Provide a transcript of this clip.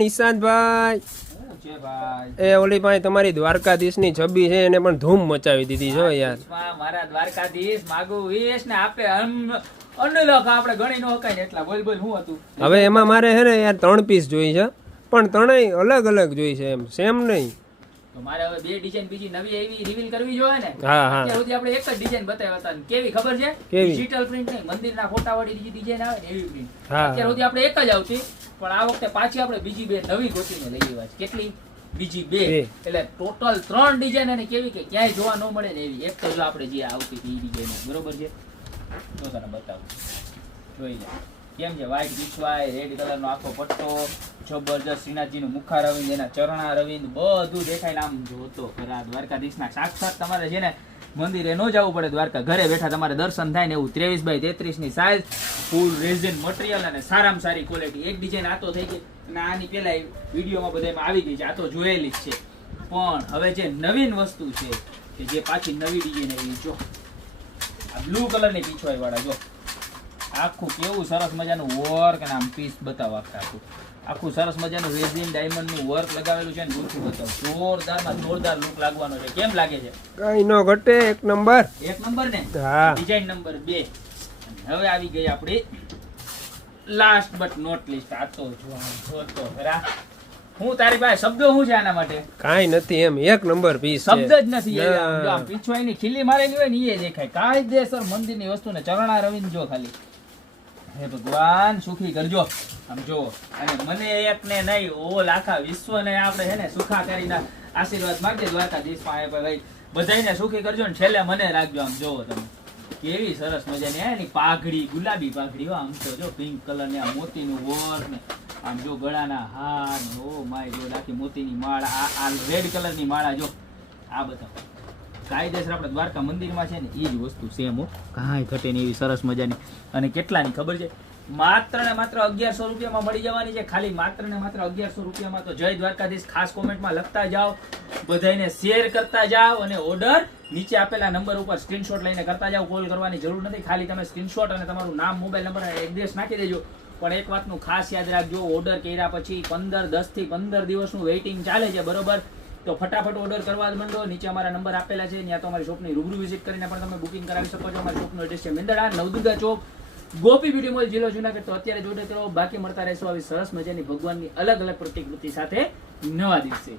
નિશાંતભાઈ છે ભાઈ એ ઓલી ભાઈ તમારી દ્વારકાધીશની છબી છે એને પણ ધૂમ મચાવી દીધી છો યાર. મારા દ્વારકાધીશ માગુ વીસ ને આપે અનલખ આપણે ગણી નો હકાય ને એટલા બોલ બોલ હું હતું. હવે એમાં મારે હે ને યાર 3 પીસ જોઈ છે પણ ત્રણેય અલગ અલગ જોઈ છે એમ સેમ નહીં. તો મારે હવે બે ડિઝાઇન બીજી નવી એવી રિવીલ કરવી જોઈએ ને. હા હા અત્યાર સુધી આપણે એક જ ડિઝાઇન બતાવ્યા હતા કેવી ખબર છે ડિજિટલ પ્રિન્ટ નહીં મંદિરના ફોટા વાળી ડિઝાઇન આવે ને એવી પ્રિન્ટ. અત્યાર સુધી આપણે એક જ આવતી પણ આ વખતે પાછી આપણે બીજી બે નવી ગોતીને લઈ આવ્યા છે. કેટલી? બીજી બે એટલે ટોટલ 3 ડિઝાઇન અને કેવી કે ક્યાંય જોવા ન મળે ને એવી એક તો જો આપણે જે આવતી હતી એ ડિઝાઇન બરોબર છે. તો તને બતાવું જોઈ લે કેમ છે વ્હાઈટ પીછવાય રેડ કલરનો આખો પટ્ટો જબરજસ્ત શ્રીનાથજીનું મુખા રવિંદ એના ચરણા રવિંદ બધું દેખાય. આમ જોતો ખરા દ્વારકાધીશના સાક્ષાત તમારે છે ને મંદિરે ન જવું પડે દ્વારકા ઘરે બેઠા તમારે દર્શન થાય ને એવું 23x33 ની સાઈઝ ફૂલ રેઝિન મટીરિયલ અને સારામાં સારી ક્વોલિટી. એક ડિઝાઇન આ તો થઈ ગઈ અને આની પહેલા વિડીયોમાં બધામાં આવી ગઈ છે આ તો જોયેલી જ છે પણ હવે જે નવીન વસ્તુ છે કે જે પાછી નવી ડિઝાઇન આવી જો આ બ્લુ કલરની પીછવાઈ વાળા જો આખું કેવું સરસ મજાનું વર્ક અને આમ પીસ બતાવો આખું સરસ મજાનું રેઝિન ડાયમંડનું વર્ક લગાવેલું છે ને દૂરથી બતાવો જોરદારમાં જોરદાર લુક લાગવાનો છે. કેમ લાગે છે? કઈ નો ઘટે એક નંબર ને હા ડિઝાઇન નંબર 2. હવે આવી ગઈ આપણી લાસ્ટ બટ નોટ લિસ્ટ. આ તો જોતો ખરા હું તારી પાસે શબ્દો શું છે આના માટે? કાઈ નથી એમ એક નંબર પીસ છે શબ્દ જ નથી. આમ પીછવાઈની ખીલી મારેલી હોય ને એ દેખાય કાયદેસર મંદિરની વસ્તુને ચરણા રવિંદ જો ખાલી હે ભગવાન સુખી કરજો આમ જો અને મને એક ને નહીં ઓલ આખા વિશ્વને આપણે હે ને સુખાકારીના આશીર્વાદ માંગજે દ્વારકાધીશ પાસે ભાઈ બધાને સુખી કરજો ને છેલ્લે મને રાખજો. આમ જોવો તમે કેવી સરસ મજાની એની પાઘડી ગુલાબી પાઘડી આમ તો જો પિંક કલર ને આ મોતીનું વર્ક ને આમ જો ગળાના હાર ને ઓ માય ગોડ આખી મોતીની માળા આ રેડ કલરની માળા જો આ બતાવો કાયદેસર આપણે દ્વારકા મંદિરમાં છે ને એ જ વસ્તુ સેમ હો કાંઈ ઘટે ને એવી સરસ મજાની. અને કેટલાની ખબર છે? માત્ર ને માત્ર 1100 રૂપિયામાં મળી જવાની છે. ખાલી માત્ર ને માત્ર 1100 રૂપિયામાં. તો જય દ્વારકાધીશ ખાસ કોમેન્ટમાં લખતા જાઓ બધાને શેર કરતા જાઓ અને ઓર્ડર નીચે આપેલા નંબર ઉપર સ્ક્રીનશોટ લઈને કરતા જાઓ. કોલ કરવાની જરૂર નથી ખાલી તમે સ્ક્રીનશોટ અને તમારું નામ મોબાઈલ નંબર અને એડ્રેસ નાખી દેજો. પણ એક વાતનું ખાસ યાદ રાખજો ઓર્ડર કર્યા પછી 10 થી 15 દિવસનું વેઇટિંગ ચાલે છે બરોબર. તો ફટાફટ ઓર્ડર કરવા માંડો. નીચે અમારા નંબર આપેલા છે ત્યાં તો અમારી શોપની રૂબરૂ વિઝિટ કરીને પણ તમે બુકિંગ કરાવી શકો છો. અમારી શોપનું એડ્રેસ છે મેંદડા નવદુર્ગા ચોક ગોપી બ્યુટી મોલ જિલ્લો જુનાગઢ. તો અત્યારે જોડે કરો બાકી મળતા રહેશો આવી સરસ મજાની ભગવાનની અલગ અલગ પ્રતિકૃતિ સાથે નવા દિવસે.